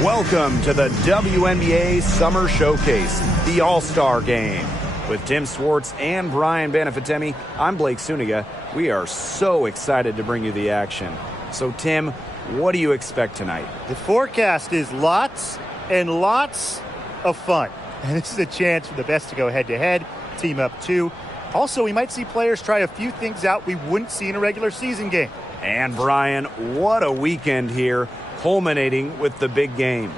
Welcome to the WNBA Summer Showcase, the All-Star Game. With Tim Swartz and Brian Banafitemi, I'm Blake Suniga. We are so excited to bring you the action. So, Tim, what do you expect tonight? The forecast is lots and lots of fun. And this is a chance for the best to go head-to-head, team up two. Also, we might see players try a few things out we wouldn't see in a regular season game. And, Brian, what a weekend here, culminating with the big game.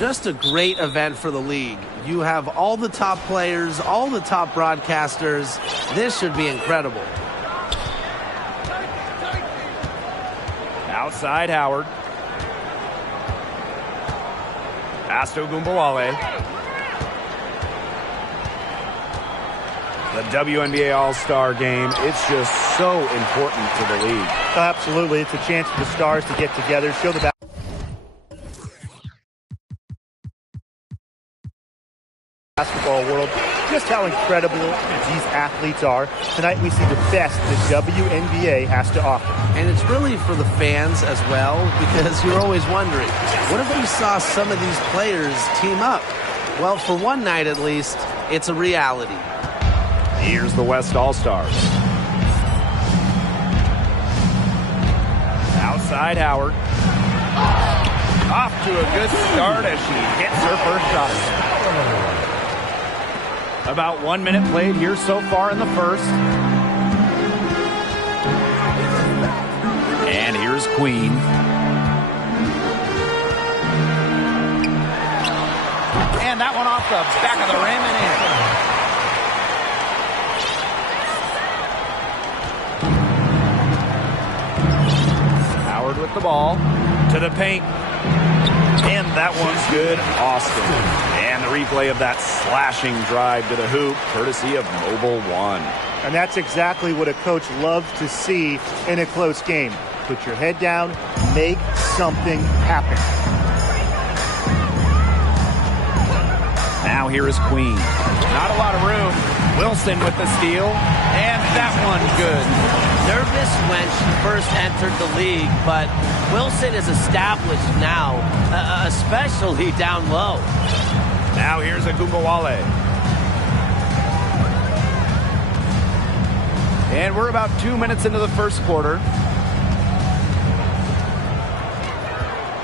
Just a great event for the league. You have all the top players, all the top broadcasters. This should be incredible. Outside Howard. Pass to Ogunbowale. The WNBA All-Star Game, it's just so important to the league. Absolutely. It's a chance for the stars to get together, show the basketball world just how incredible these athletes are. Tonight we see the best the WNBA has to offer. And it's really for the fans as well, because you're always wondering, what if we saw some of these players team up? Well, for one night at least, it's a reality. Here's the West All-Stars. Outside Howard. Off to a good start as she hits her first shot. About 1 minute played here so far in the first. And here's Queen. And that one off the back of the rim and in. With the ball to the paint, and that one's good. Austin, and the replay of that slashing drive to the hoop courtesy of Mobile One. And that's exactly what a coach loves to see in a close game. Put your head down, make something happen. Now here is Queen. Not a lot of room. Wilson with the steal, and that one's good. Nervous when she first entered the league, but Wilson is established now, especially down low. Now here's Ogunbowale. And we're about 2 minutes into the first quarter.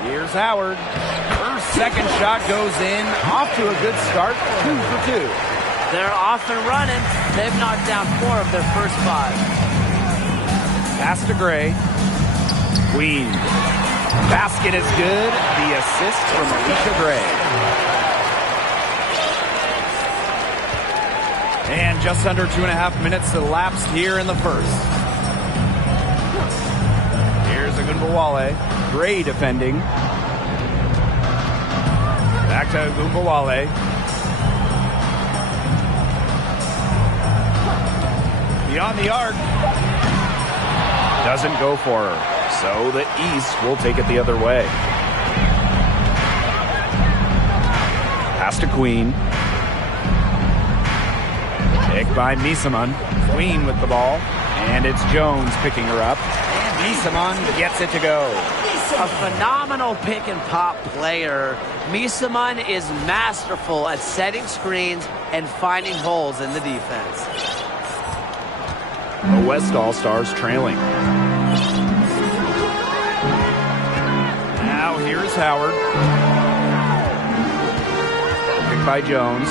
Here's Howard. Her second shot goes in. Off to a good start. 2 for 2. They're off and running. They've knocked down 4 of their first 5. Pass to Gray. Queen. Basket is good. The assist from Alicia Gray. And just under 2.5 minutes elapsed here in the first. Here's Ogunbowale. Gray defending. Back to Ogunbowale. Beyond the arc. Doesn't go for her. So the East will take it the other way. Pass to Queen. Picked by Misaman. Queen with the ball. And it's Jones picking her up. And Misaman gets it to go. A phenomenal pick and pop player. Misaman is masterful at setting screens and finding holes in the defense. The West All-Stars trailing. Now here's Howard. Picked by Jones.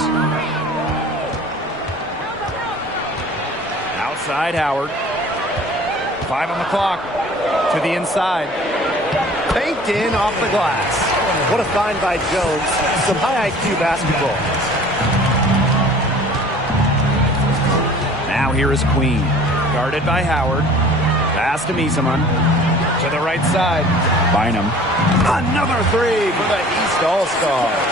Outside Howard. 5 on the clock. To the inside. Banked in off the glass. What a find by Jones. Some high IQ basketball. Now here is Queen. Guarded by Howard. Pass to Misaman. To the right side. Bynum. Another 3 for the East All-Stars.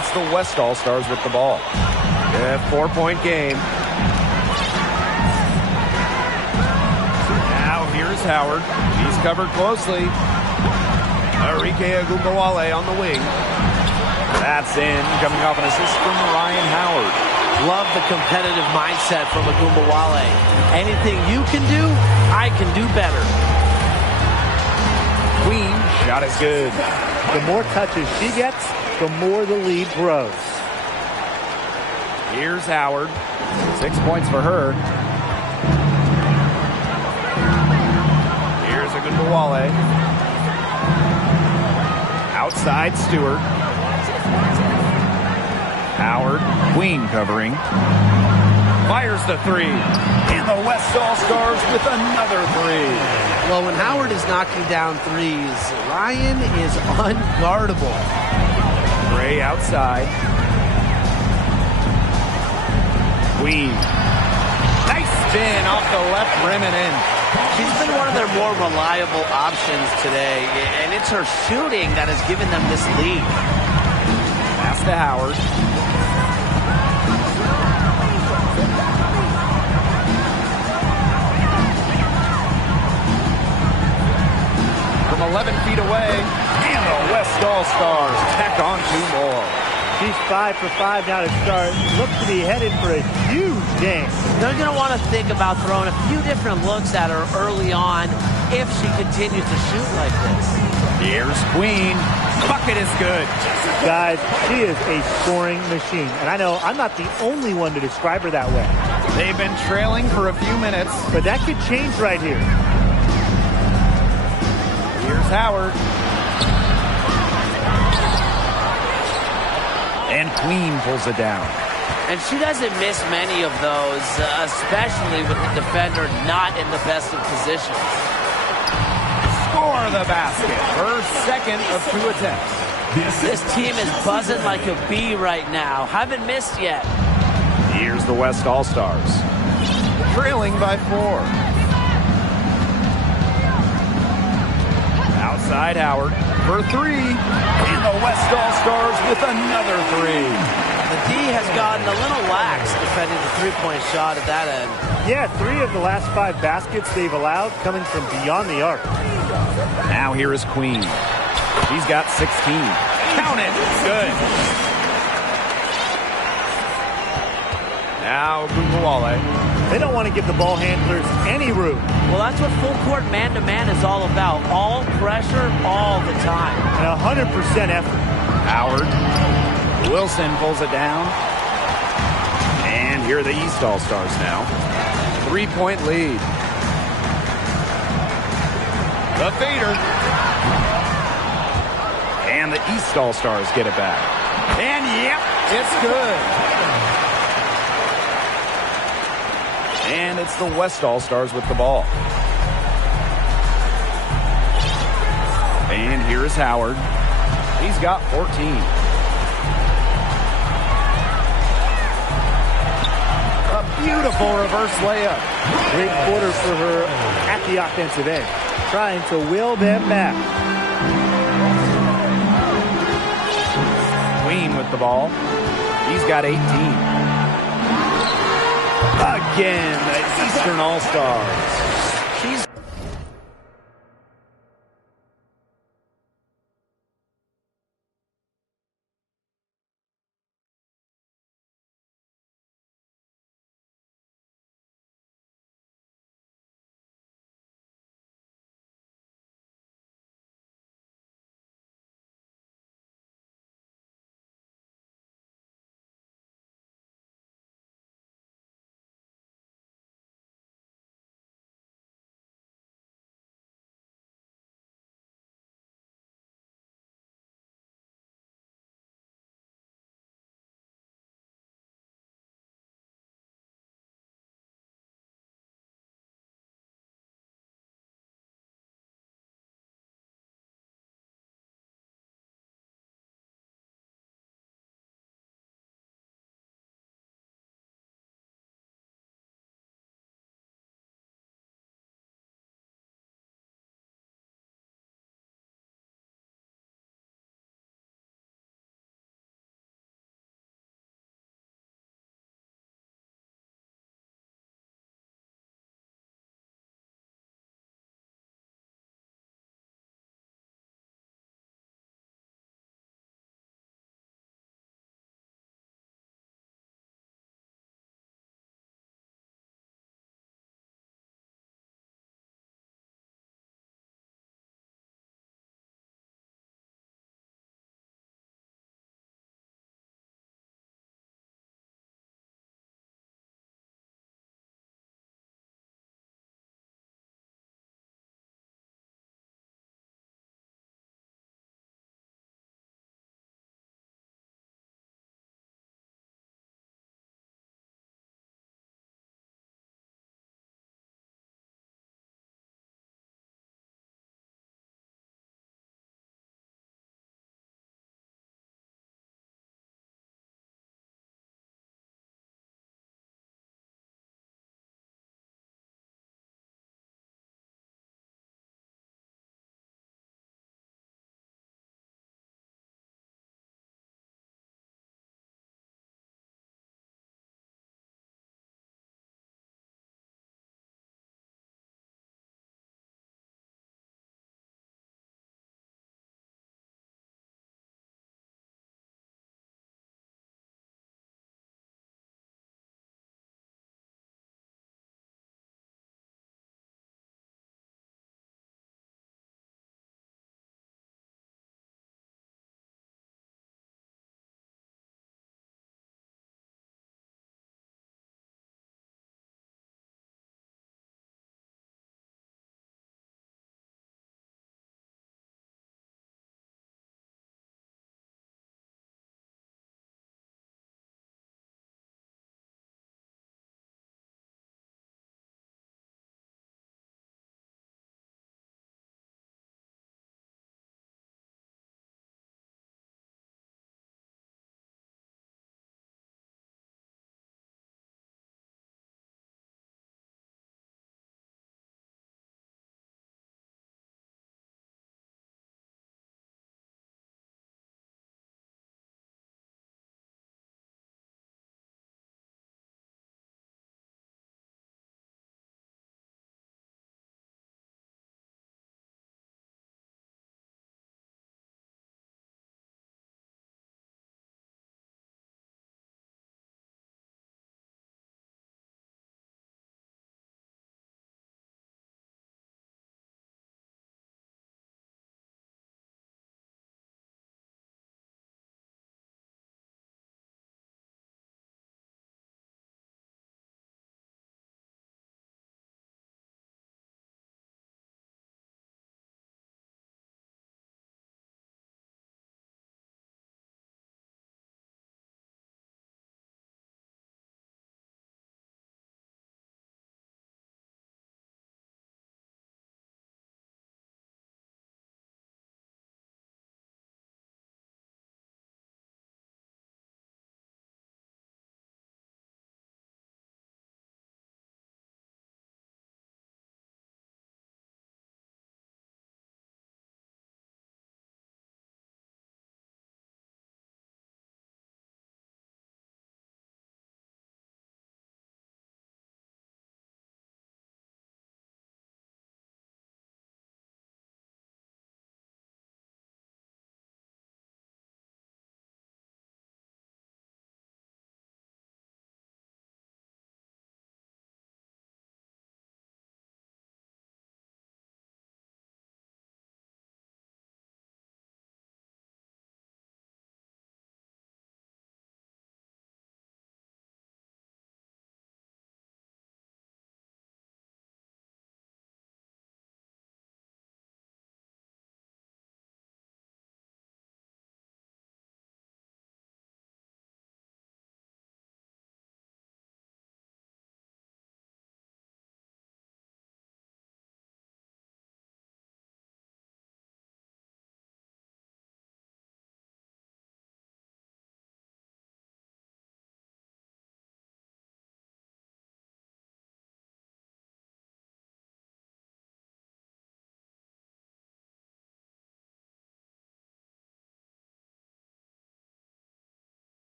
it's the West All-Stars with the ball. A 4-point game. Now here's Howard. He's covered closely. Enrique Agumbawale on the wing. That's in, coming off an assist from Ryan Howard. Love the competitive mindset from Agumbawale. Anything you can do, I can do better. Queen, shot is good. The more touches she gets, the more the lead grows. Here's Howard. 6 points for her. Here's Agumbawale. Outside Stewart. Howard, Queen covering. Fires the three. And the West All-Stars with another three. Well, when Howard is knocking down threes, Ryan is unguardable. Gray outside. Queen. Nice spin off the left rim and in. She's been one of their more reliable options today, and it's her shooting that has given them this lead. Pass to Howard. From 11 feet away, and the West All-Stars tack on 2 more. She's 5 for 5 now to start. Looks to be headed for a huge game. They're going to want to think about throwing a few different looks at her early on if she continues to shoot like this. Here's Queen. Bucket is good. Guys, she is a scoring machine. And I know I'm not the only one to describe her that way. They've been trailing for a few minutes. But that could change right here. Here's Howard. And Queen pulls it down. And she doesn't miss many of those, especially with the defender not in the best of positions. Score the basket. Her second of 2 attempts. This team is buzzing like a bee right now. Haven't missed yet. Here's the West All-Stars. Trailing by 4. Outside Howard for 3. And the West All-Stars with another 3. The D has gotten a little lax defending the three-point shot at that end. Yeah, 3 of the last 5 baskets they've allowed coming from beyond the arc. Now here is Queen. He's got 16. Count it. Good. Now Agumbawale. They don't want to give the ball handlers any room. Well, that's what full court man-to-man is all about. All pressure, all the time. And 100% effort. Howard. Wilson pulls it down. And here are the East All-Stars now. 3-point lead. The fader. And the East All-Stars get it back. And yep, it's good. And it's the West All-Stars with the ball. And here is Howard. He's got 14. A beautiful reverse layup. Great quarter for her at the offensive end. Trying to will them back. Queen with the ball. He's got 18. Again, the Eastern All-Stars.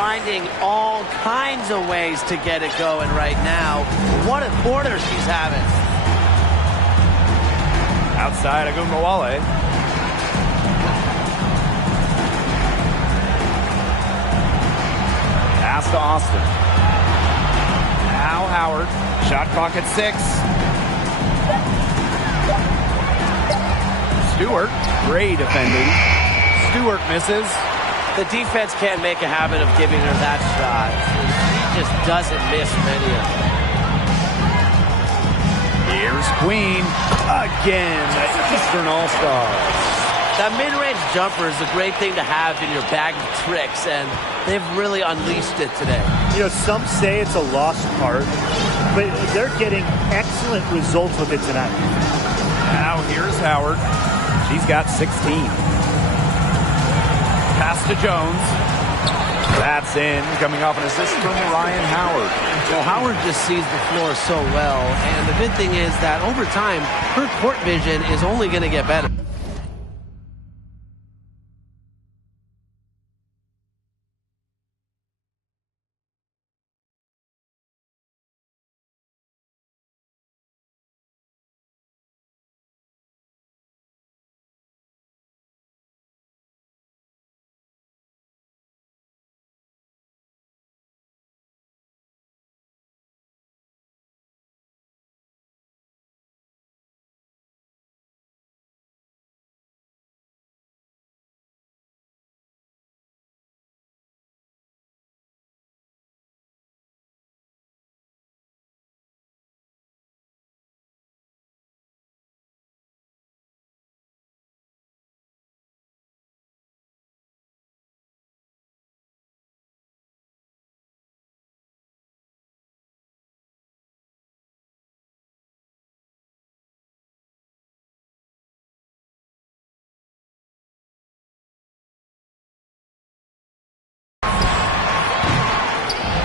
finding all kinds of ways to get it going right now. What a quarter she's having. Outside Agumbawale. Pass to Austin. Now Howard. Shot clock at 6. Stewart. Great defending. Stewart misses. The defense can't make a habit of giving her that shot. She just doesn't miss many of them. Here's Queen. Again, the Eastern All-Stars. That mid-range jumper is a great thing to have in your bag of tricks, and they've really unleashed it today. You know, some say it's a lost art, but they're getting excellent results with it tonight. Now here's Howard. She's got 16. Pass to Jones. That's in, coming off an assist from Ryan Howard. Well, Howard just sees the floor so well, and the good thing is that over time, her court vision is only going to get better.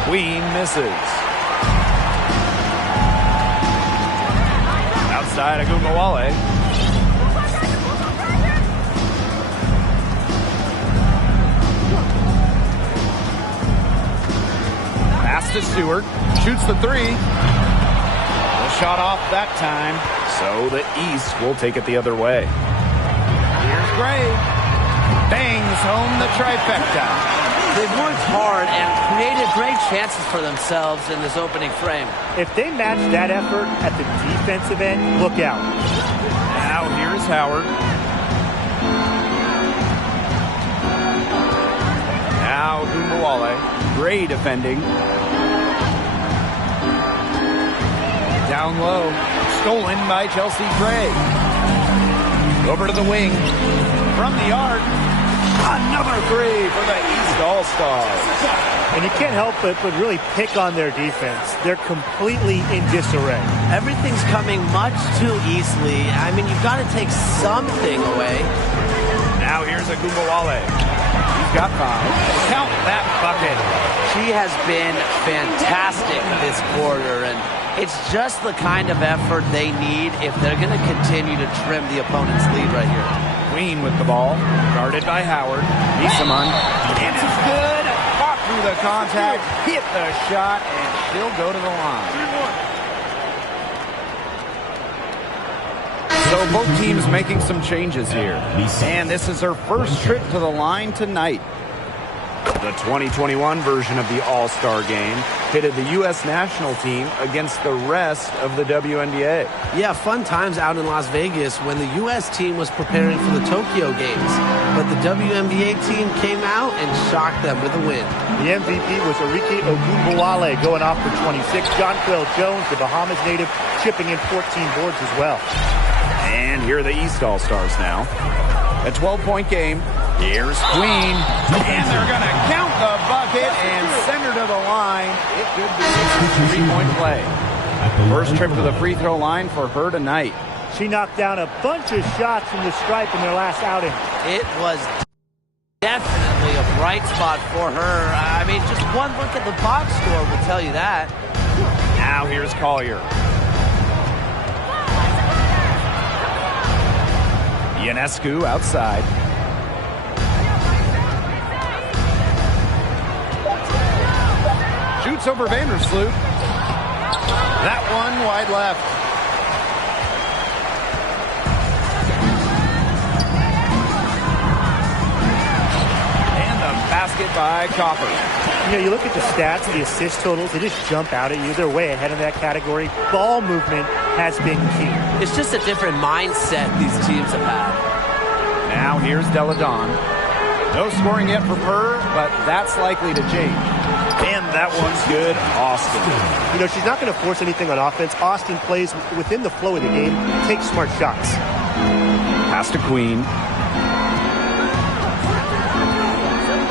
Queen misses. Outside Agumbawale. Pass to Stewart. Shoots the 3. The shot off that time. So the East will take it the other way. Here's Gray. Bangs home the trifecta. They've worked hard and created great chances for themselves in this opening frame. If they match that effort at the defensive end, look out. Now here's Howard. Now Agumbawale. Gray defending. Down low. Stolen by Chelsea Gray. Over to the wing. From the arc. Another 3 for the East All-Stars. And you can't help but really pick on their defense. They're completely in disarray. Everything's coming much too easily. I mean, you've got to take something away. Now here's Agumbawale. He's got 5. Count that bucket. She has been fantastic this quarter, and it's just the kind of effort they need if they're going to continue to trim the opponent's lead right here. Queen with the ball, guarded by Howard. Niesemann, and it's good. Fought through the contact, hit the shot, and she'll go to the line. So both teams making some changes here. And this is her first trip to the line tonight. The 2021 version of the All-Star Game pitted the U.S. national team against the rest of the WNBA. Yeah, fun times out in Las Vegas when the U.S. team was preparing for the Tokyo Games. But the WNBA team came out and shocked them with a win. The MVP was Arike Ogunbowale going off for 26. Jonquel Jones, the Bahamas native, chipping in 14 boards as well. And here are the East All-Stars now. A 12-point game. Here's Queen. And they're going to count the bucket and send her to the line. It could be a 3-point play. First trip to the free throw line for her tonight. She knocked down a bunch of shots from the stripe in their last outing. It was definitely a bright spot for her. I mean, just one look at the box score will tell you that. Now here's Collier. Ionescu outside. Shoots over Vandersloot. That one wide left. And the basket by Copper. You know, you look at the stats, the assist totals, they just jump out at you. They're way ahead of that category. Ball movement has been key. It's just a different mindset these teams have had. Now here's Deladon. No scoring yet for Purr, but that's likely to change. And that one's good. Austin. You know, she's not going to force anything on offense. Austin plays within the flow of the game, takes smart shots. Pass to Queen.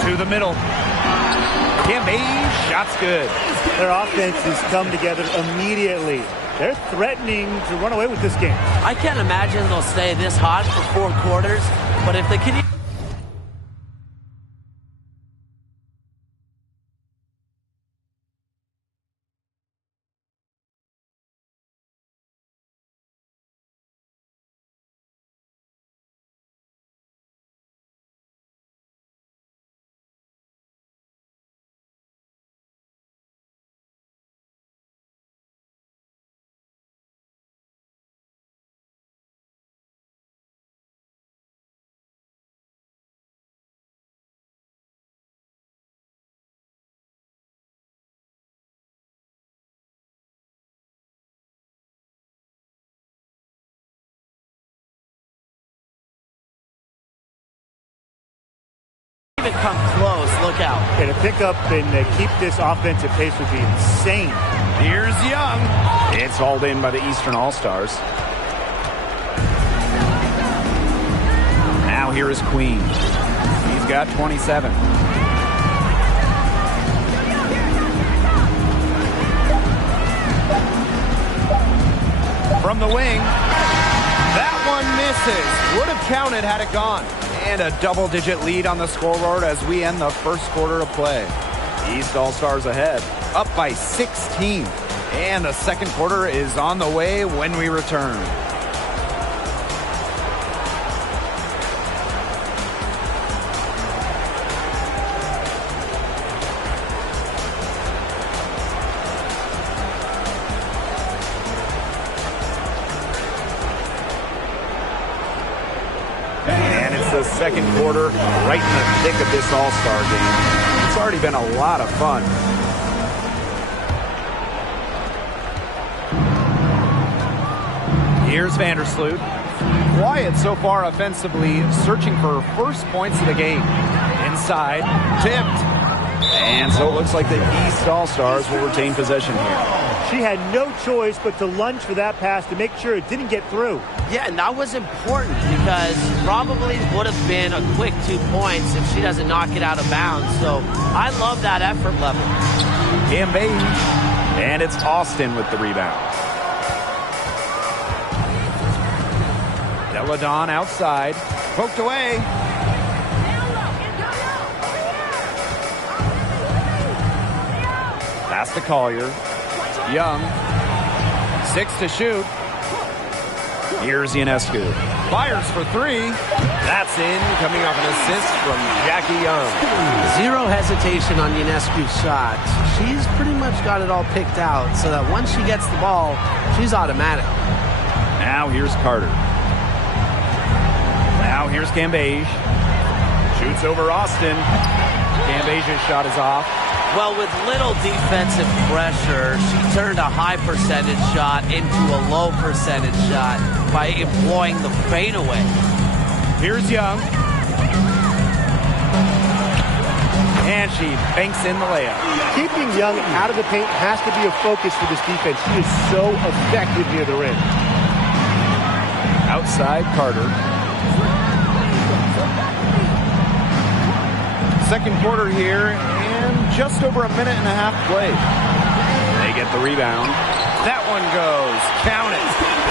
To the middle. Cambage, shot's good. Their offense has come together immediately. They're threatening to run away with this game. I can't imagine they'll stay this hot for 4 quarters, but if they can... come close, look out. Yeah, to pick up and keep this offensive pace would be insane. Here's Young. It's hauled in by the Eastern All-Stars. Now here is Queen. He's got 27. From the wing. That one misses. Would have counted had it gone. And a double-digit lead on the scoreboard as we end the first quarter of play. East All-Stars ahead, up by 16. And the second quarter is on the way when we return. The second quarter, right in the thick of this All-Star game. It's already been a lot of fun. Here's Vandersloot. Quiet so far offensively, searching for first points of the game. Inside, tipped. And so it looks like the East All-Stars will retain possession here. She had no choice but to lunge for that pass to make sure it didn't get through. Yeah, and that was important because probably would have been a quick 2 points if she doesn't knock it out of bounds. So I love that effort level. Cambage, and it's Austin with the rebound. Deladon outside, poked away. Pass to Collier. Young, 6 to shoot. Here's Ionescu. Fires for 3. That's in, coming off an assist from Jackie Young. Zero hesitation on Ionescu's shot. She's pretty much got it all picked out so that once she gets the ball, she's automatic. Now here's Carter. Now here's Cambage. Shoots over Austin. Cambage's shot is off. Well, with little defensive pressure, she turned a high percentage shot into a low percentage shot by employing the fadeaway. Here's Young. And she banks in the layup. Keeping Young out of the paint has to be a focus for this defense. She is so effective near the rim. Outside Carter. Second quarter here, and just over a minute and a half played. They get the rebound. That one goes. Count it.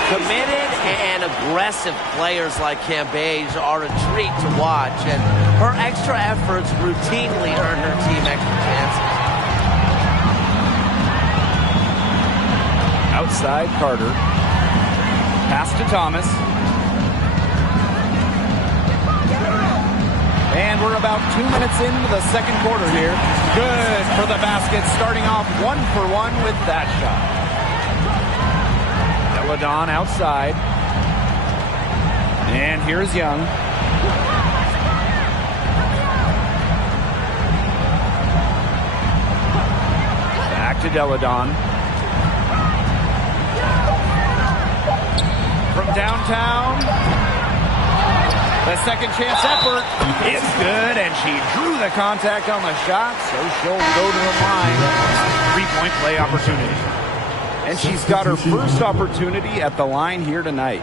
Committed and aggressive players like Cambage are a treat to watch, and her extra efforts routinely earn her team extra chances. Outside Carter. Pass to Thomas. And we're about 2 minutes into the second quarter here. Good for the basket, starting off 1-for-1 with that shot. Deladon outside. And here's Young. Back to Deladon. From downtown. The second chance effort is good, and she drew the contact on the shot, so she'll go to the line. 3-point play opportunity. And she's got her first opportunity at the line here tonight.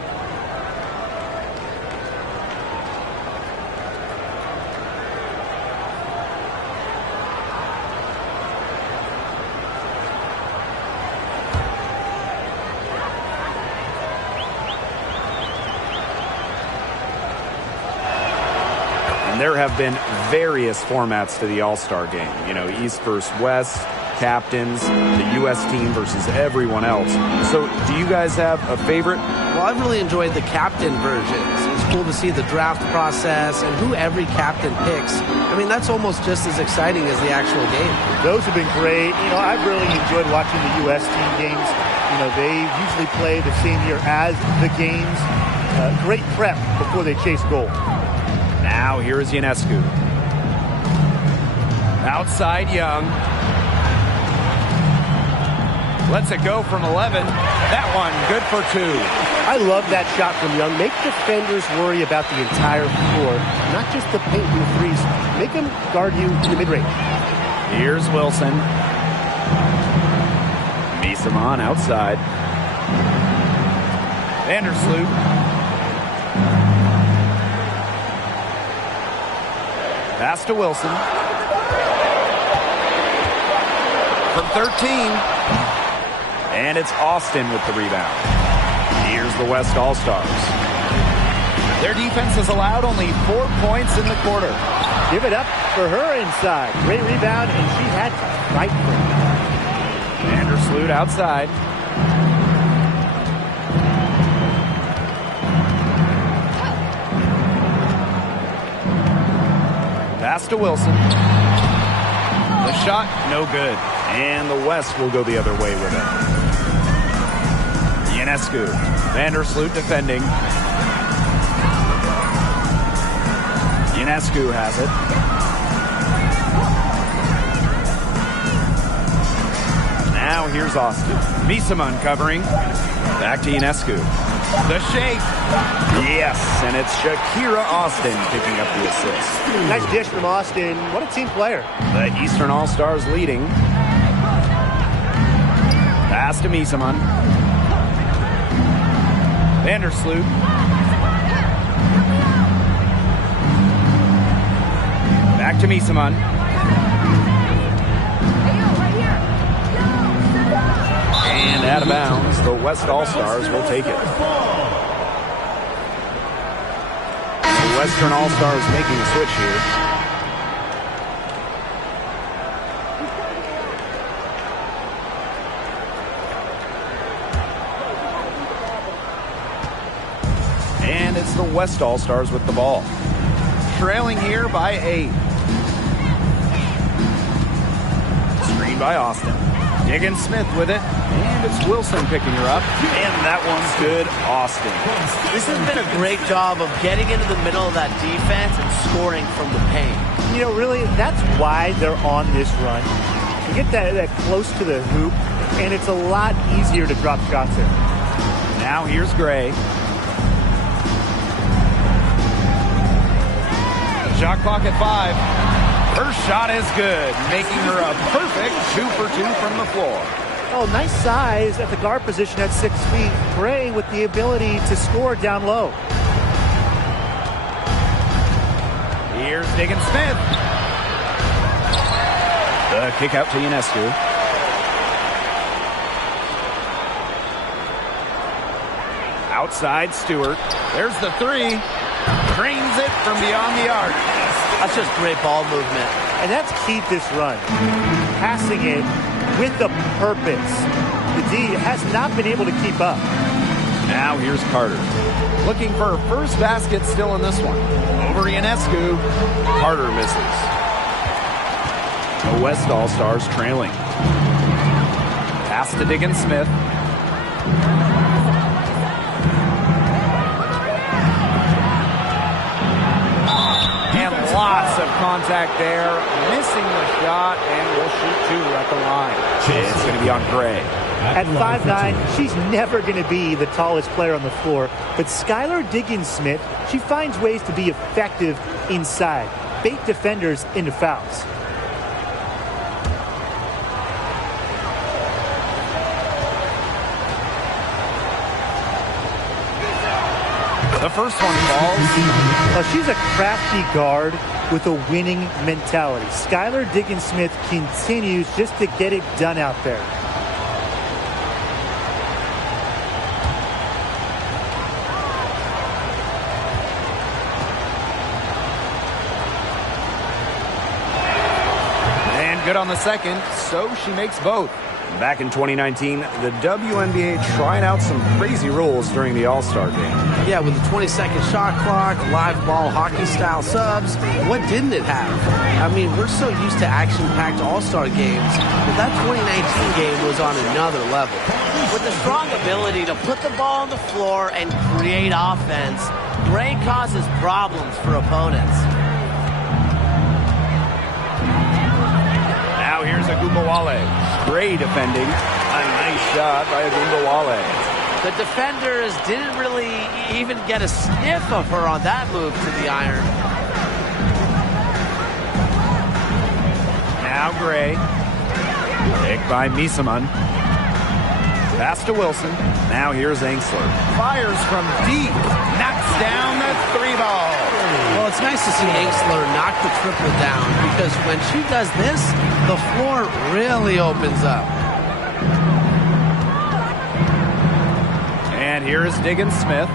There have been various formats to the All-Star game. You know, East versus West, captains, the U.S. team versus everyone else. So do you guys have a favorite? Well, I've really enjoyed the captain versions. It's cool to see the draft process and who every captain picks. I mean, that's almost just as exciting as the actual game. Those have been great. You know, I've really enjoyed watching the U.S. team games. You know, they usually play the same year as the games. Great prep before they chase gold. Now here is Ionescu. Outside Young. Lets it go from 11. That one good for 2. I love that shot from Young. Make defenders worry about the entire floor, not just the paint and the threes. Make them guard you in the mid-range. Here's Wilson. Misamon outside. Vandersloot. Pass to Wilson. From 13. And it's Austin with the rebound. Here's the West All-Stars. Their defense has allowed only 4 points in the quarter. Give it up for her inside. Great rebound, and she had to fight for it. Vandersloot outside. Pass to Wilson. The shot, no good. And the West will go the other way with it. Ionescu. Vandersloot defending. Ionescu has it. Now here's Austin. Misamon covering. Back to Ionescu. The shake. Yes, and it's Shakira Austin picking up the assist. Nice dish from Austin. What a team player. The Eastern All-Stars leading. Pass to Misamon. Vandersloot. Back to Misamon. And out of bounds, the West All-Stars will take it. The Western All-Stars making a switch here. And it's the West All-Stars with the ball. Trailing here by 8. Screen by Austin. Diggins-Smith with it. And it's Wilson picking her up. And that one's good, Austin. This has been a great job of getting into the middle of that defense and scoring from the paint. You know, really, that's why they're on this run. You get that close to the hoop, and it's a lot easier to drop shots in. Now here's Gray. Shot clock at 5. Her shot is good, making her a perfect 2 for 2 from the floor. Oh, nice size at the guard position at 6 feet. Gray with the ability to score down low. Here's Diggins-Smith. The kick out to Ionescu. Outside Stewart. There's the 3. Drains it from beyond the arc. That's just great ball movement. And that's key this run. Passing it with a purpose. The D has not been able to keep up. Now here's Carter. Looking for her first basket still in this one. Over Ionescu. Carter misses. The West All-Stars trailing. Pass to Diggins-Smith. And lots of contact there. Missing the shot, and will shoot two at the line. It's going to be on Gray. At 5'9", she's never going to be the tallest player on the floor. But Skylar Diggins-Smith, she finds ways to be effective inside. Bait defenders into fouls. The first one falls. Well, she's a crafty guard with a winning mentality. Skylar Diggins-Smith continues just to get it done out there. Good on the second, so she makes both. Back in 2019, the WNBA tried out some crazy rules during the All-Star game. Yeah, with the 20-second shot clock, live ball hockey-style subs, what didn't it have? I mean, we're so used to action-packed All-Star games, but that 2019 game was on another level. With the strong ability to put the ball on the floor and create offense, Gray causes problems for opponents. Now here's Agumbawale. Gray defending. A nice shot by Agumbawale. The defenders didn't really even get a sniff of her on that move to the iron. Now Gray. Picked by Misaman. Pass to Wilson. Now here's Angsler. Fires from deep. Knocks down the three ball. Well, it's nice to see Angsler knock the triple down because when she does this, the floor really opens up. And here is Diggins-Smith.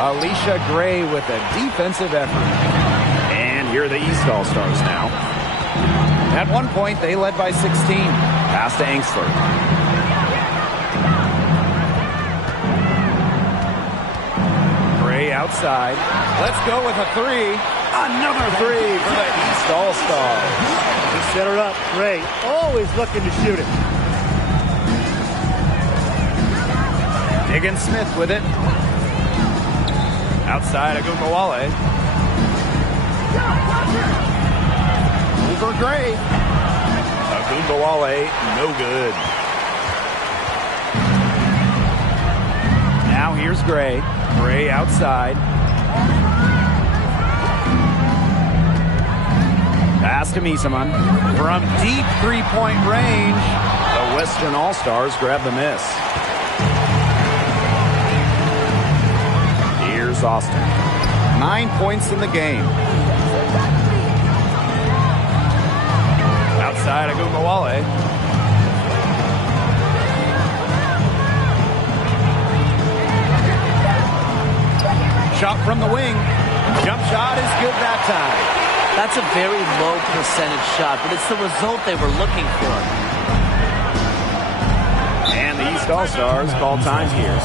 Alicia Gray with a defensive effort. And here are the East All-Stars now. At one point, they led by 16. Pass to Angsler. Gray outside. Let's go with a three. Another three for the East All-Stars. Set her up. Gray always looking to shoot it. Diggins-Smith with it. Outside Agumbawale. Over Gray. Agumbawale, no good. Now here's Gray. Gray outside. Pass to Misaman. From deep three-point range, the Western All-Stars grab the miss. Here's Austin. 9 points in the game. Outside Agumbawale. Shot from the wing. Jump shot is good that time. That's a very low percentage shot, but it's the result they were looking for. And the East All-Stars call time here.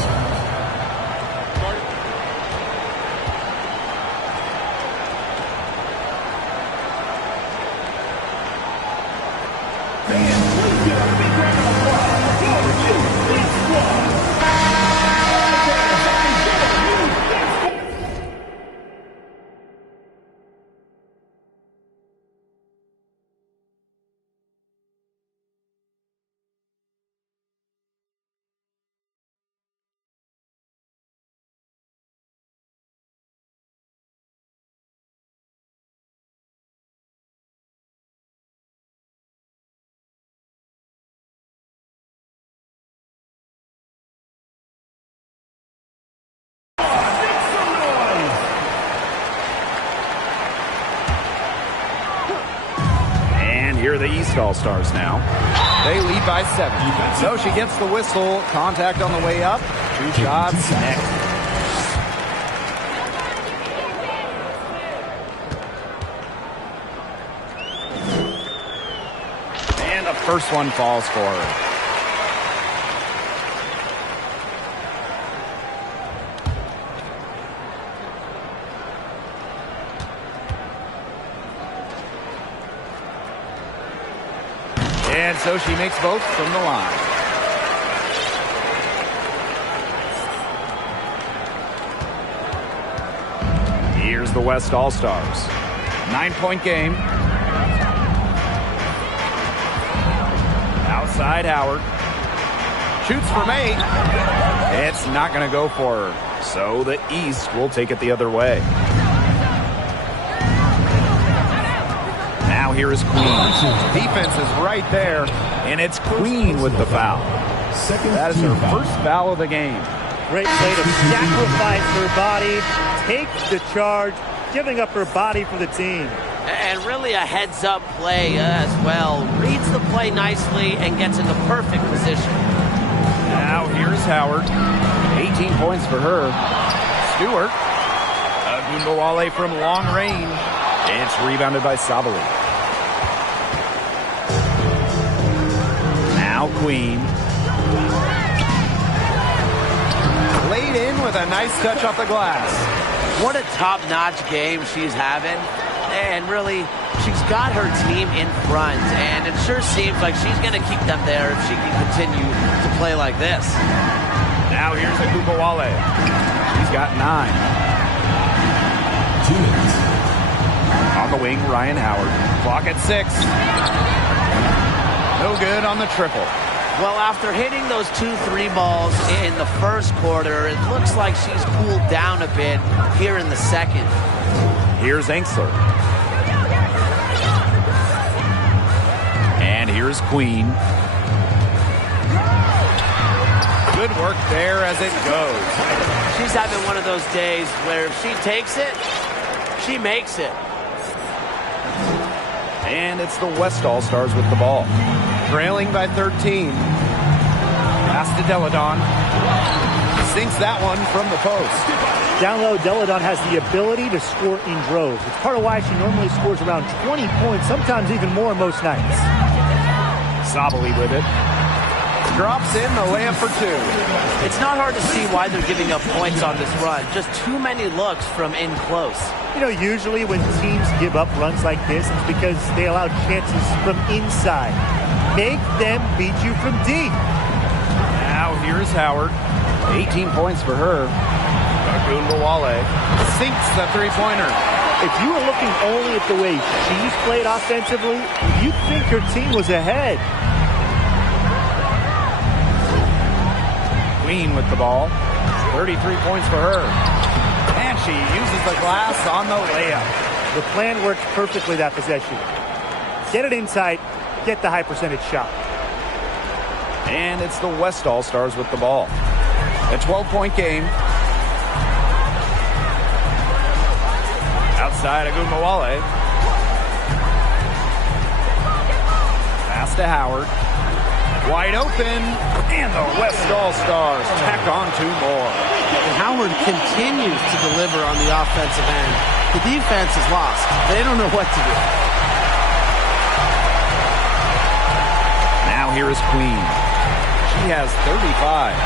Here are the East All-Stars now. They lead by 7. So she gets the whistle. Contact on the way up. 2 shots next. And the first one falls for her. And so she makes both from the line. Here's the West All-Stars. 9-point game. Outside Howard. Shoots from 8. It's not going to go for her. So the East will take it the other way. Now here is Queen. Defense is right there, and it's Queen with the foul. That is her first foul of the game. Great play to sacrifice her body, take the charge, giving up her body for the team. And really a heads-up play as well. Reads the play nicely and gets into perfect position. Now here's Howard. 18 points for her. Stewart. Agumbawale from long range. It's rebounded by Sabali. Now Queen. Laid in with a nice touch off the glass. What a top-notch game she's having. And really, she's got her team in front. And it sure seems like she's going to keep them there if she can continue to play like this. Now here's Agumbawale. He's got 9. 2 minutes. On the wing, Ryan Howard. Clock at 6. No good on the triple. Well, after hitting those 2-3 balls in the first quarter, it looks like she's cooled down a bit here in the second. Here's Enksler. And here's Queen. Good work there as it goes. She's having one of those days where if she takes it, she makes it. And it's the West All-Stars with the ball. Trailing by 13. Pass to Deladon. Sinks that one from the post. Down low, Deladon has the ability to score in droves. It's part of why she normally scores around 20 points, sometimes even more most nights. Sabali with it. Drops in the layup for 2. It's not hard to see why they're giving up points on this run. Just too many looks from in close. You know, usually when teams give up runs like this, it's because they allow chances from inside. Make them beat you from deep. Now here's Howard. 18 points for her. Agumbawale sinks the three-pointer. If you were looking only at the way she's played offensively, you'd think her team was ahead. Queen with the ball. 33 points for her. And she uses the glass on the layup. The plan worked perfectly that possession. Get it inside, get the high percentage shot. And it's the West All-Stars with the ball. A 12-point game. Outside Agumbawale. Pass to Howard. Wide open. And the West All-Stars tack on 2 more. And Howard continues to deliver on the offensive end. The defense is lost. They don't know what to do. Now here is Queen. She has 35.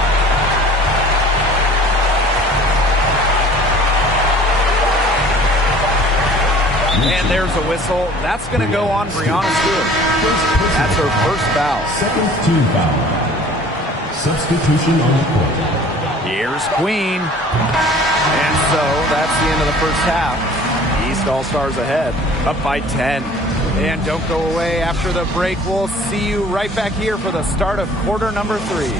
And there's a whistle. That's going to go on Brianna Stewart. That's her first foul. Second team foul. Substitution on the court. Here's Queen. And so that's the end of the first half. East All-Stars ahead, up by 10. And don't go away after the break. We'll see you right back here for the start of quarter number 3.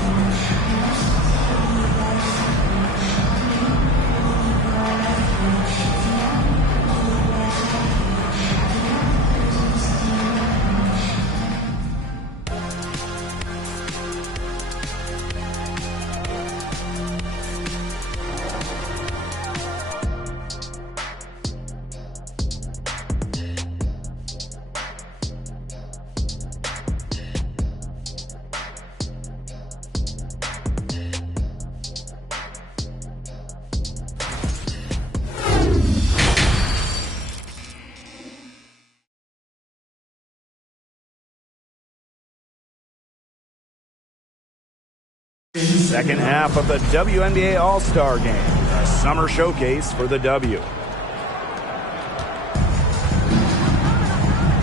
Second half of the WNBA All-Star Game, a summer showcase for the W.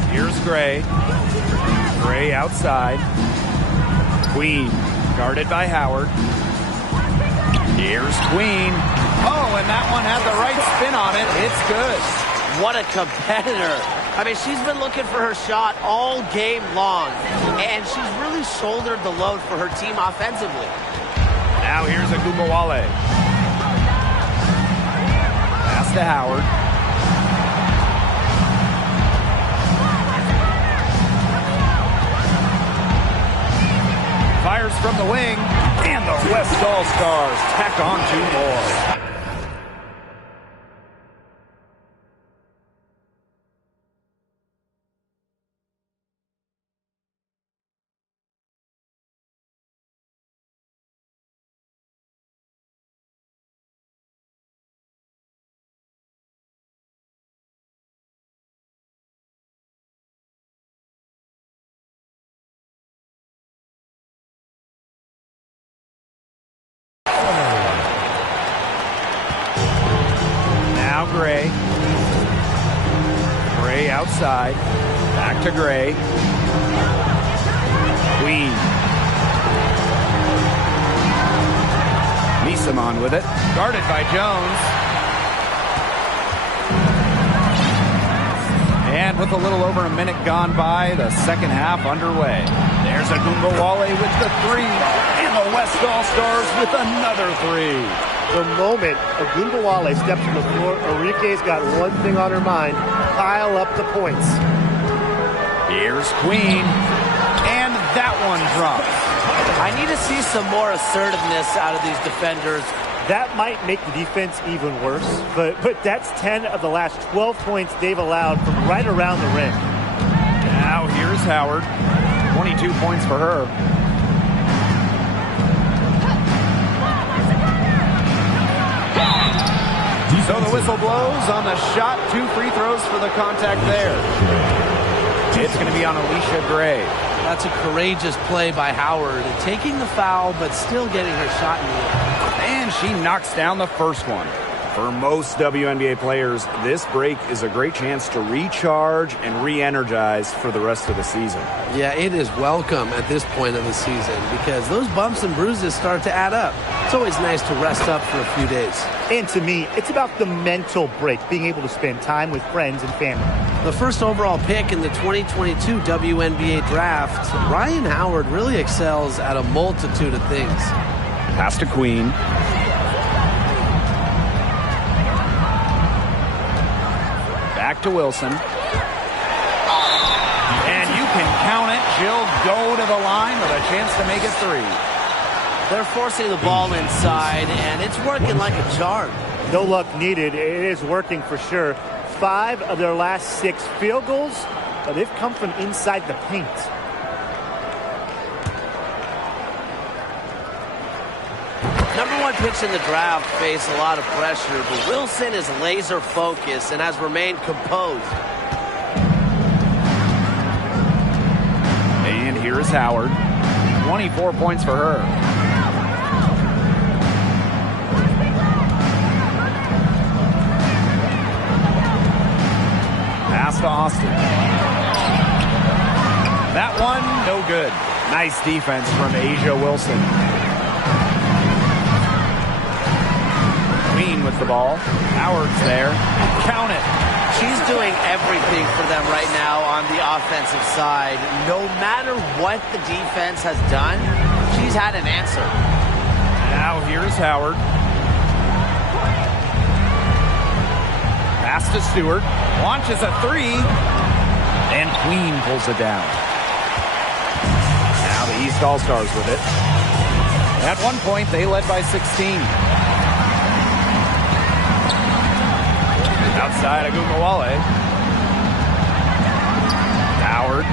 Here's Gray. Gray outside. Queen guarded by Howard. Here's Queen. Oh, and that one had the right spin on it. It's good. What a competitor. I mean, she's been looking for her shot all game long, and she's really shouldered the load for her team offensively. Now here's Agumbawale. Pass to Howard. Fires from the wing, and the West All-Stars tack on 2 more. Now Gray. Gray outside. Back to Gray. Queen. Misamon with it. Guarded by Jones. And with a little over a minute gone by, the second half underway. There's Agumbawale with the 3. And the West All-Stars with another 3. The moment Agumbawale steps on the floor, Enrique's got one thing on her mind: pile up the points. Here's Queen, and that one drops. I need to see some more assertiveness out of these defenders. That might make the defense even worse, but that's 10 of the last 12 points they've allowed from right around the rim. Now here's Howard. 22 points for her. So the whistle blows on the shot. 2 free throws for the contact there. It's going to be on Alicia Gray. That's a courageous play by Howard, taking the foul but still getting her shot in the air. And she knocks down the first one. For most WNBA players, this break is a great chance to recharge and re-energize for the rest of the season. Yeah, it is welcome at this point of the season because those bumps and bruises start to add up. It's always nice to rest up for a few days. And to me, it's about the mental break, being able to spend time with friends and family. The first overall pick in the 2022 WNBA draft, Ryan Howard really excels at a multitude of things. Pass to Queen. Back to Wilson. And you can count it. She'll go to the line with a chance to make it 3. They're forcing the ball inside, and it's working like a charm. No luck needed. It is working for sure. 5 of their last 6 field goals, but they've come from inside the paint. Number 1 pitch in the draft faced a lot of pressure, but Wilson is laser focused and has remained composed. And here is Howard. 24 points for her. Pass to Austin. That one, no good. Nice defense from Asia Wilson. Queen with the ball. Howard's there. Count it. She's doing everything for them right now on the offensive side. No matter what the defense has done, she's had an answer. Now here's Howard. Pass to Stewart. Launches a 3. And Queen pulls it down. Now the East All-Stars with it. At one point, they led by 16. Outside Agumbawale. Howard.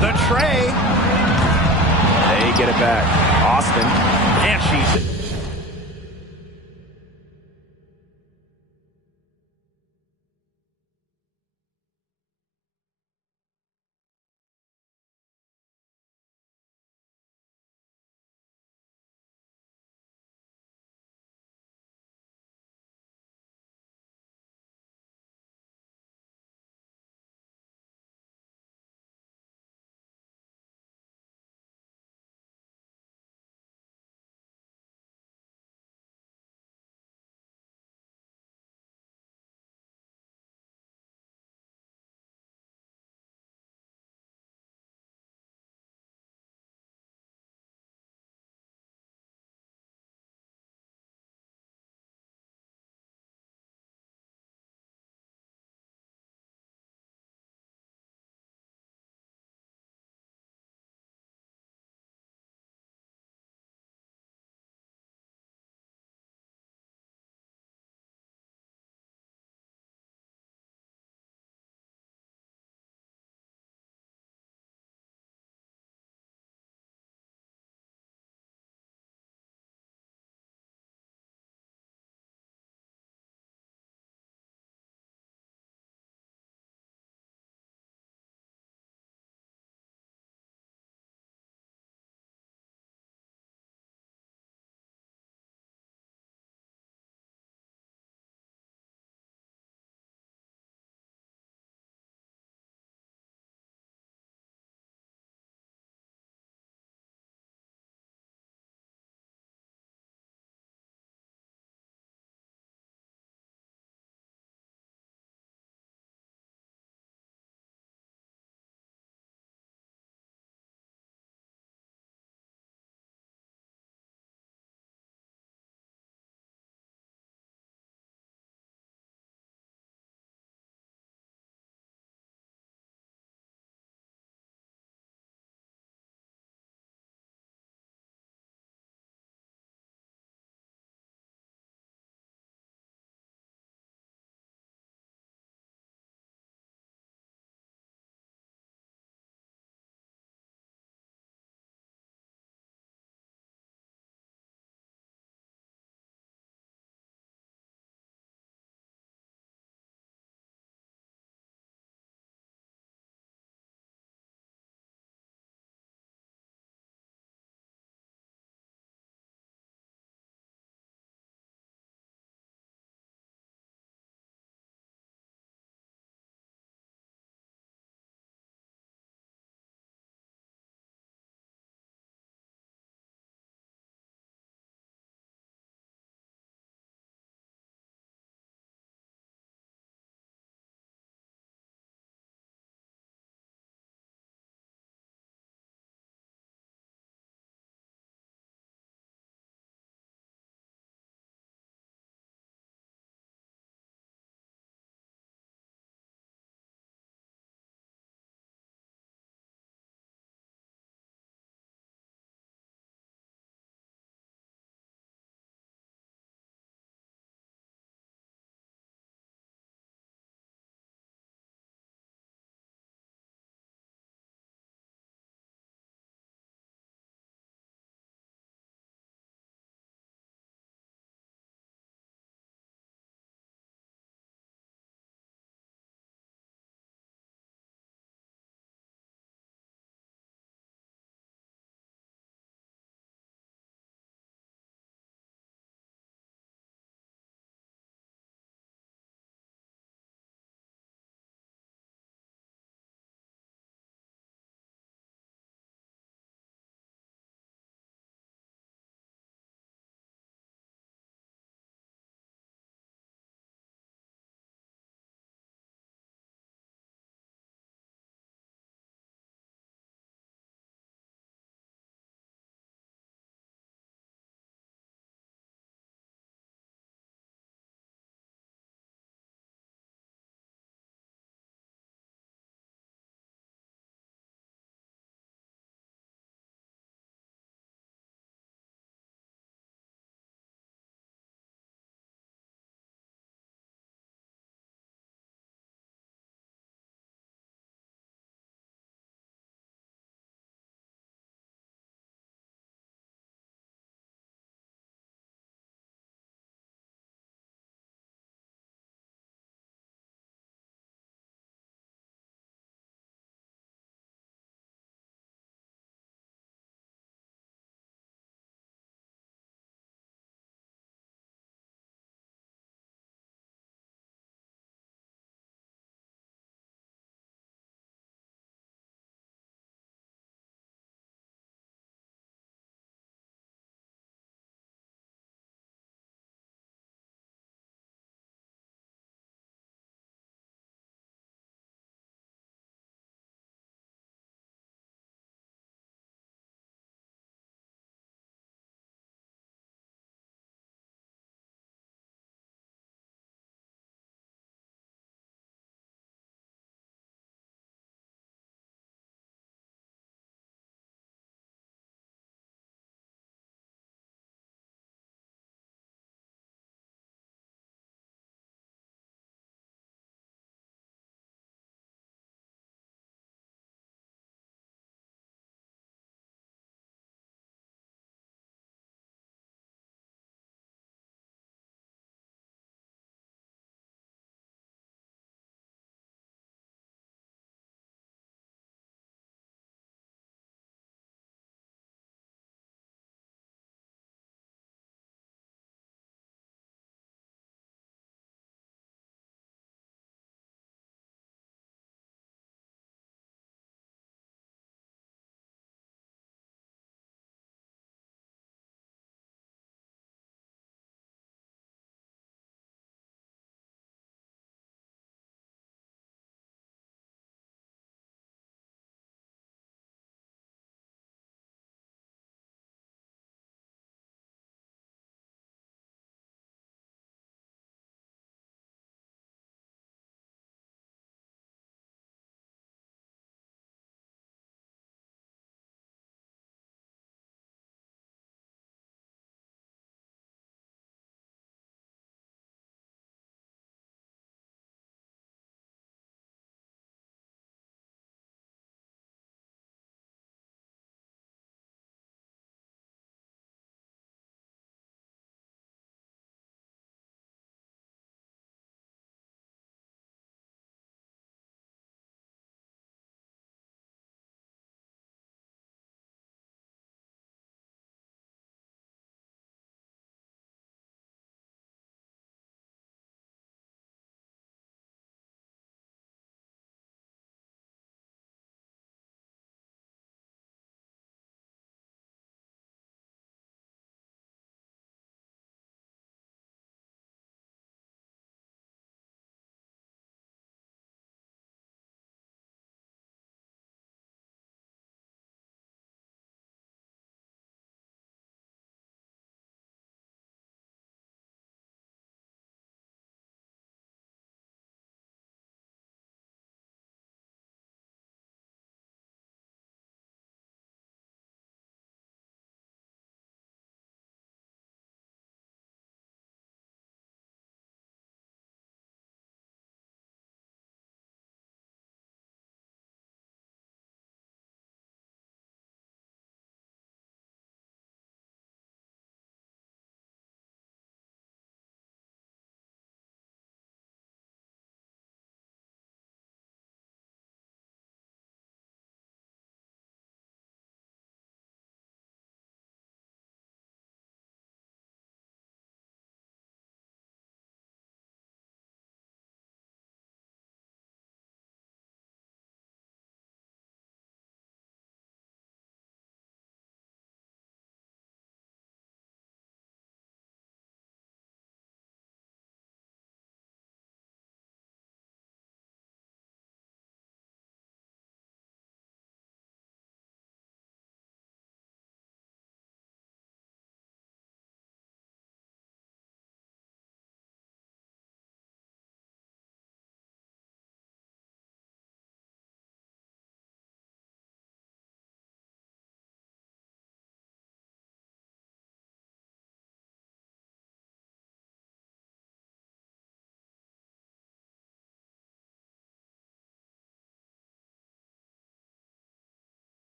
The tray. They get it back. Austin. And she's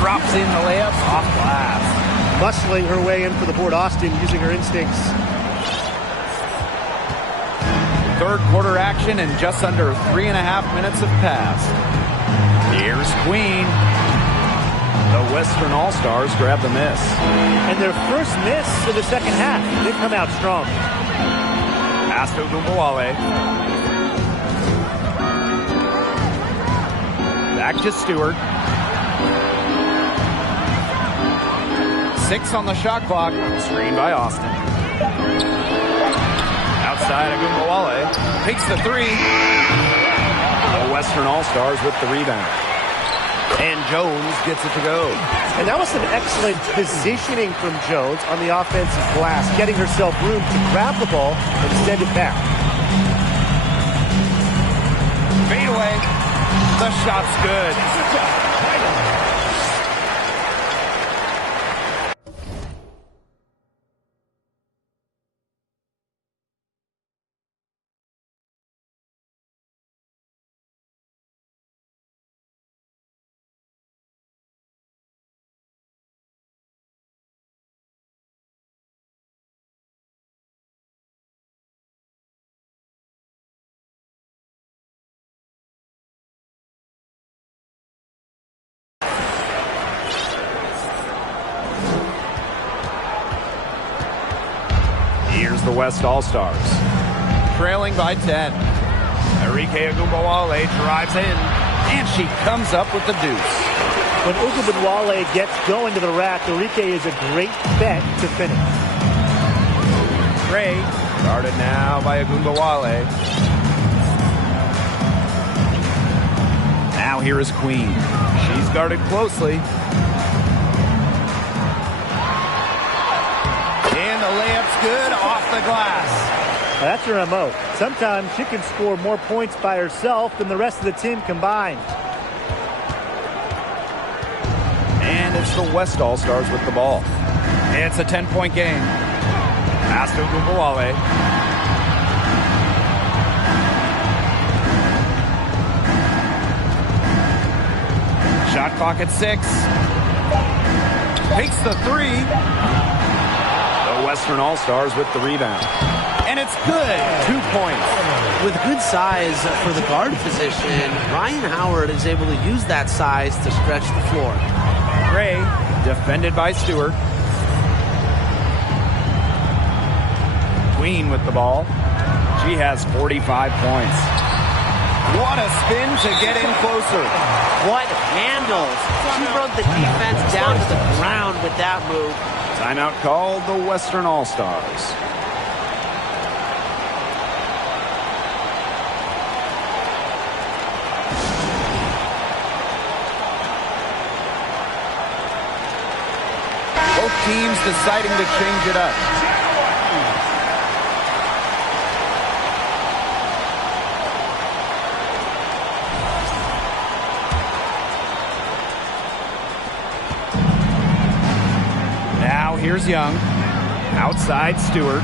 Drops in the layup off glass. Muscling her way in for the board. Austin using her instincts. Third quarter action and just under 3.5 minutes have passed. Here's Queen. The Western All-Stars grab the miss. And their first miss of the second half. They come out strong. Pass to Gumbawale. Back to Stewart. 6 on the shot clock. Screen by Austin. Outside of Gumbawale. Takes the 3. The Western All-Stars with the rebound. And Jones gets it to go. And that was some excellent positioning from Jones on the offensive glass, getting herself room to grab the ball and send it back. Fade away. The shot's good. Here's the West All-Stars. Trailing by 10. Enrique Ogunbowale drives in, and she comes up with the deuce. When Ogunbowale gets going to the rack, Enrique is a great bet to finish. Gray, guarded now by Ogunbowale. Now here is Queen. She's guarded closely. And the layup's good off the glass. That's her MO. Sometimes she can score more points by herself than the rest of the team combined. And it's the West All-Stars with the ball. It's a 10-point game. Pass to Ogunbowale. Shot clock at 6. Takes the 3. The Western All-Stars with the rebound. And it's good. 2 points. With good size for the guard position, Ryan Howard is able to use that size to stretch the floor. Gray, defended by Stewart. Queen with the ball. She has 45 points. What a spin to get in closer. What handles. She broke the defense down to the ground with that move. Timeout called the Western All-Stars. Both teams deciding to change it up. Now here's Young. Outside Stewart.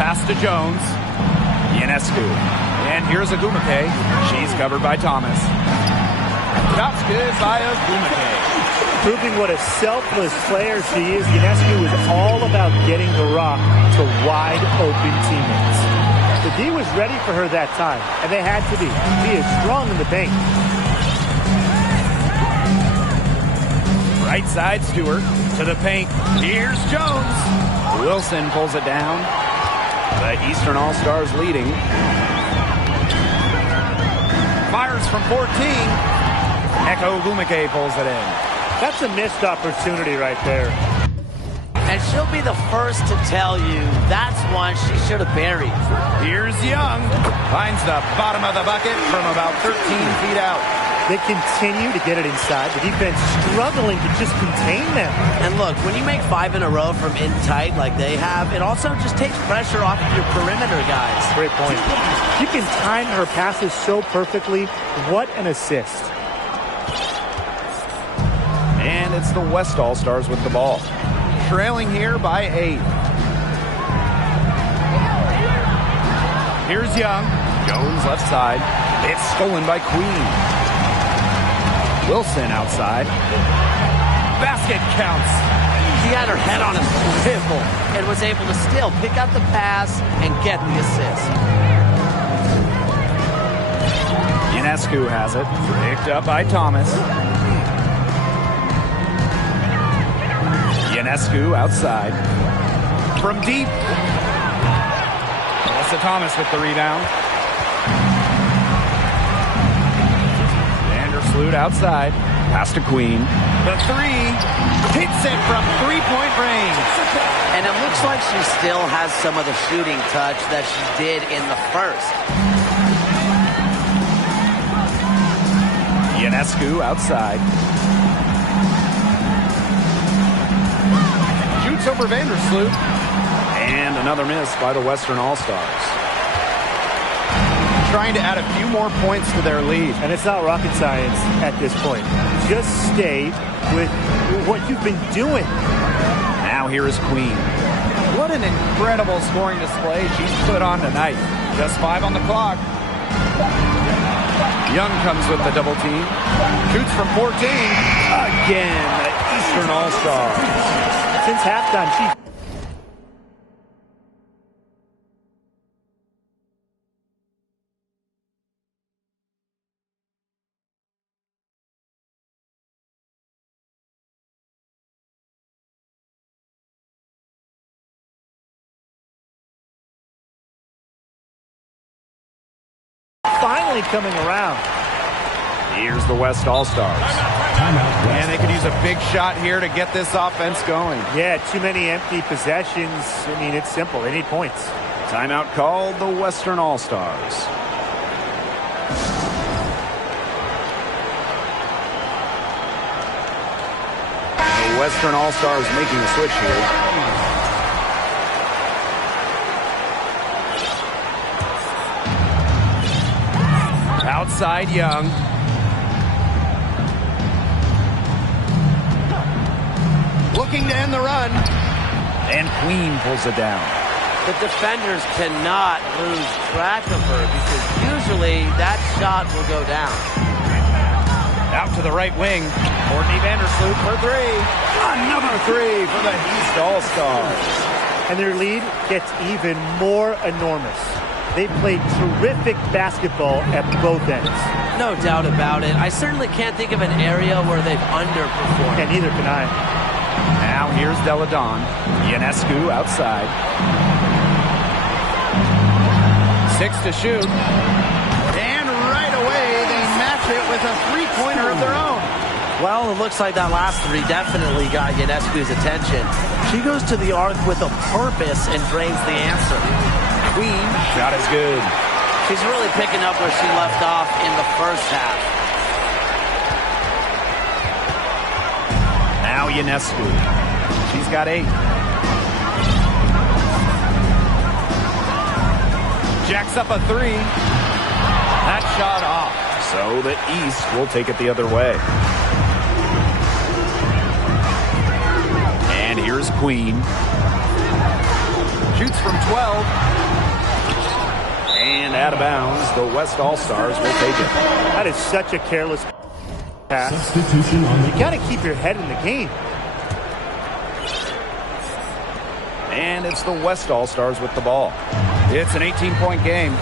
Pass to Jones. Ionescu. And here's Agumake. She's covered by Thomas. Shot's good by Agumake. Proving what a selfless player she is, Ionescu is all about getting the rock to wide open teammates. The D was ready for her that time, and they had to be. She is strong in the paint. Right side Stewart to the paint. Here's Jones. Wilson pulls it down. The Eastern All-Stars leading. Fires from 14. Echo Agumake pulls it in. That's a missed opportunity right there. And she'll be the first to tell you that's one she should have buried. Here's Young. Finds the bottom of the bucket from about 13 feet out. They continue to get it inside. The defense struggling to just contain them. And look, when you make 5 in a row from in tight like they have, it also just takes pressure off of your perimeter guys. Great point. She can time her passes so perfectly. What an assist. And it's the West All-Stars with the ball. Trailing here by 8. Here's Young. Jones left side. It's stolen by Queen. Wilson outside. Basket counts. She had her head on a swivel and was able to still pick up the pass and get the assist. Ionescu has it. Picked up by Thomas. Ionescu outside. From deep. Melissa Thomas with the rebound. Vandersloot outside. Pass to Queen. The three. Hits it from three-point range. And it looks like she still has some of the shooting touch that she did in the first. Ionescu outside. Shoots over Vandersloot. And another miss by the Western All-Stars. Trying to add a few more points to their lead. And it's not rocket science at this point. Just stay with what you've been doing. Now here is Queen. What an incredible scoring display she's put on tonight. Just 5 on the clock. Young comes with the double team. Shoots from 14. Again, the Eastern All-Stars. Since halftime, she... finally coming around. Here's the West All-Stars. And they could use a big shot here to get this offense going. Yeah, too many empty possessions. I mean, it's simple. They need points. Timeout called the Western All-Stars. The Western All-Stars making a switch here. Outside Young. Looking to end the run. And Queen pulls it down. The defenders cannot lose track of her because usually that shot will go down. Out to the right wing. Courtney Vandersloot for three. Another three for the East All-Stars. And their lead gets even more enormous. They played terrific basketball at both ends. No doubt about it. I certainly can't think of an area where they've underperformed. And neither can I. Now here's Deladon. Ionescu outside. 6 to shoot. And right away they match it with a three-pointer of their own. Well, it looks like that last three definitely got Ionescu's attention. She goes to the arc with a purpose and drains the answer. Queen, shot is good. She's really picking up where she left off in the first half. Now Ionescu. She's got 8. Jacks up a 3. That shot off. So the East will take it the other way. And here's Queen. Shoots from 12. And out of bounds, the West All-Stars will take it. That is such a careless pass. Substitution on the You got to keep your head in the game. And it's the West All-Stars with the ball. It's an 18-point game.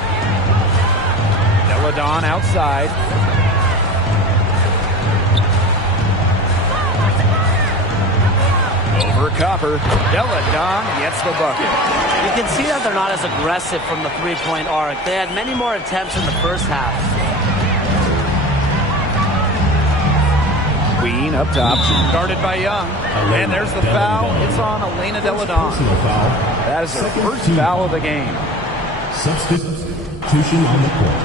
Deladon outside. Over Copper. Deladon gets the bucket. You can see that they're not as aggressive from the three-point arc. They had many more attempts in the first half. Queen up top, guarded by Young. And there's the foul. It's on Elena Deladon. That is her first foul of the game. Substitution on the court.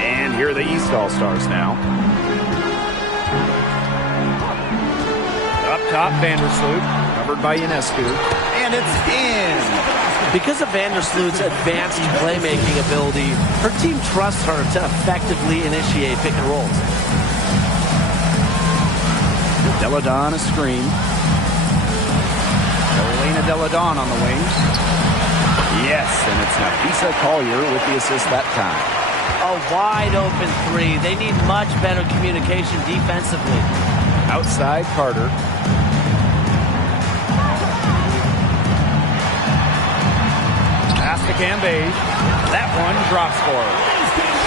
And here are the East All-Stars now. Up top, Vandersloot, covered by Ionescu. And it's in. Because of Vandersloot's advanced playmaking ability, her team trusts her to effectively initiate pick and rolls. Deladon a screen. Elena Deladon on the wing. Yes, and it's Nafisa Collier with the assist that time. A wide open three. They need much better communication defensively. Outside Carter. Pass to Cambage. That one drops for her.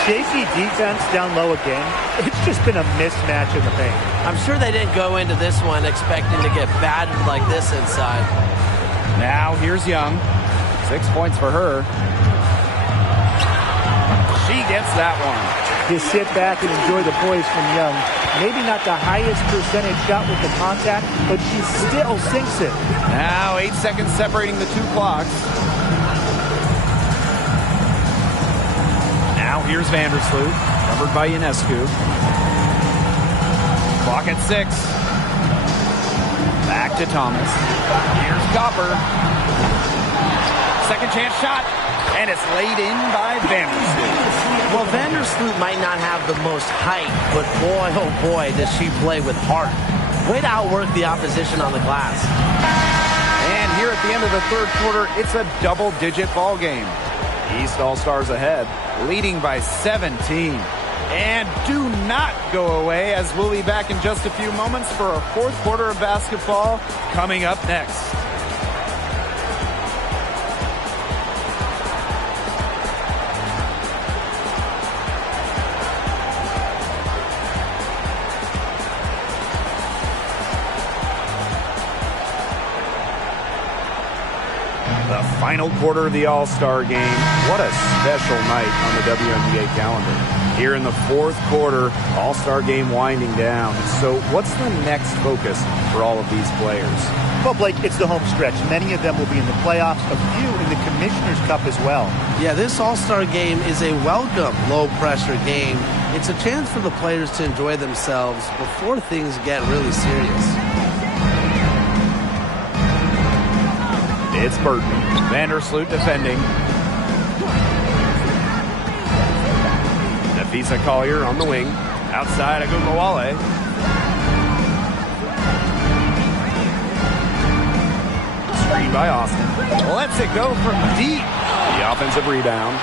Shaky defense down low again. It's just been a mismatch in the paint. I'm sure they didn't go into this one expecting to get battered like this inside. Now here's Young. 6 points for her. She gets that one. Just sit back and enjoy the poise from Young. Maybe not the highest percentage shot with the contact, but she still sinks it. Now 8 seconds separating the two clocks. Now here's Vandersloot, covered by Ionescu. Clock at 6. Back to Thomas. Here's Copper. Second chance shot, and it's laid in by Vandersloot. Well, Vandersloot might not have the most height, but boy, oh boy, does she play with heart. Way to outwork the opposition on the glass. And here at the end of the third quarter, it's a double-digit ball game. East All-Stars ahead, leading by 17. And do not go away, as we'll be back in just a few moments for our fourth quarter of basketball coming up next. The final quarter of the All-Star game. What a special night on the WNBA calendar. Here in the fourth quarter, All-Star game winding down. So what's the next focus for all of these players? Well, Blake, it's the home stretch. Many of them will be in the playoffs, a few in the Commissioner's Cup as well. Yeah, this All-Star game is a welcome low-pressure game. It's a chance for the players to enjoy themselves before things get really serious. It's Burton. Vandersloot defending. Nafisa Collier on the wing. Outside Agumawale. Screen by Austin. Lets it go from deep. The offensive rebound.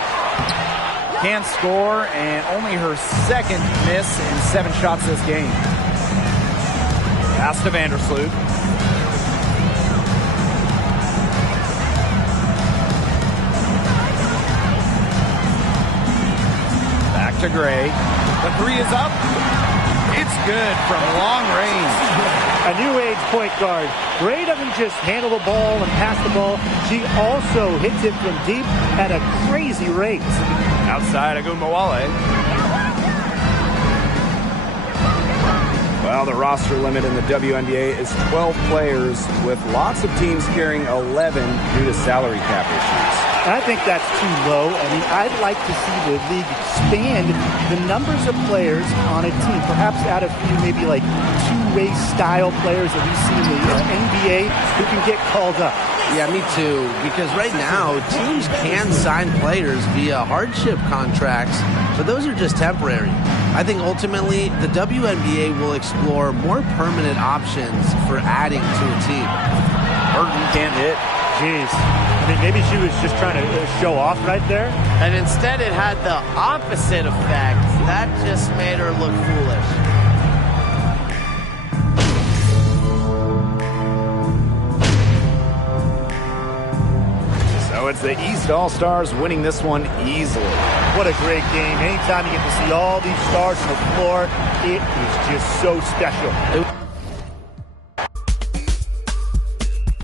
Can't score, and only her second miss in 7 shots this game. Pass to Vandersloot. To Gray. The three is up. It's good from long range. A new age point guard. Gray doesn't just handle the ball and pass the ball. She also hits it from deep at a crazy rate. Outside Agumawale. Well, the roster limit in the WNBA is 12 players, with lots of teams carrying 11 due to salary cap issues. I think that's too low. I mean, I'd like to see the league expand the numbers of players on a team. Perhaps add a few, maybe like two-way style players that we see in the NBA who can get called up. Yeah, me too. Because right now, teams can sign players via hardship contracts, but those are just temporary. I think ultimately the WNBA will explore more permanent options for adding to a team. Burton can't hit. Jeez. I mean, maybe she was just trying to show off right there. And instead it had the opposite effect. That just made her look foolish. So it's the East All-Stars winning this one easily. What a great game. Anytime you get to see all these stars on the floor, it is just so special.